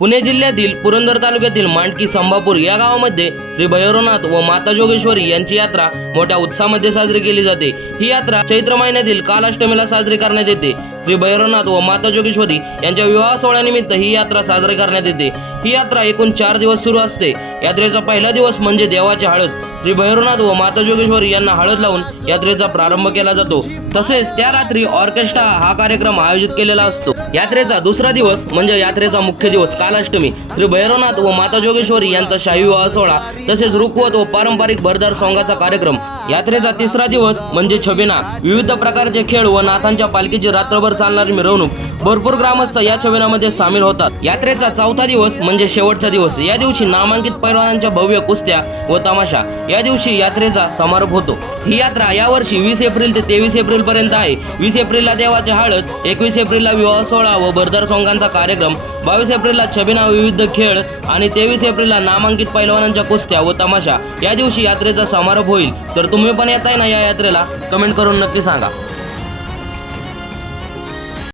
पुणे जिल्ह्यातील पुरंदर तालुक्यातील मांडकी संभापूर या गावामध्ये श्री भैरवनाथ व माता जोगेश्वरी यांची यात्रा मोठ्या उत्साहामध्ये साजरी केली जाते। ही यात्रा चैत्र महिन्यातील कालाष्टमीला साजरी करण्यात येते। श्री भैरवनाथ व माता जोगेश्वरी यांच्या विवाह सोहळ्यानिमित्त ही यात्रा साजरी करण्यात येते। ही यात्रा एकूण 4 दिवस सुरू असते। यात्रेचा पहिला दिवस म्हणजे देवाची हळद। श्री भैरवनाथ व माता जोगेश्वरी यांना हळद लावून यात्रेचा प्रारंभ केला जातो। तसेच त्या रात्री ऑर्केस्ट्रा हा कार्यक्रम आयोजित केलेला असतो। यात्रेचा दुसरा दिवस म्हणजे यात्रेचा मुख्य दिवस कालाष्टमी। श्री भैरवनाथ व माता जोगेश्वरी यांचा शाही विवाह सोहळा तसेच रुखवत व पारंपरिक भरदार सोंगाचा कार्यक्रम। यात्रेचा तिसरा दिवस म्हणजे छबिना। विविध प्रकारचे खेळ व नाथांच्या पालखीची रात्रभर चालणारी मिरवणूक। भरपूर ग्रामस्थ या छबिनामध्ये सामील होतात। यात्रेचा चौथा दिवस म्हणजे शेवटचा दिवस। या दिवशी नामांकित पैलवानांच्या भव्य कुस्त्या व तमाशा। या दिवशी यात्रेचा समारोप होतो। ही यात्रा यावर्षी 20 एप्रिल ते 23 एप्रिल पर्यंत आहे। 20 एप्रिलला देवाची हळद, 21 एप्रिलला विवाह सोहळा व भरदार सोंगांचा कार्यक्रम, 22 एप्रिलला छबिना विविध खेळ आणि 23 एप्रिलला नामांकित पैलवानांच्या कुस्त्या व तमाशा। या दिवशी यात्रेचा समारोप होईल। तर तुम्ही पण येताय ना या यात्रेला? कमेंट करून नक्की सांगा।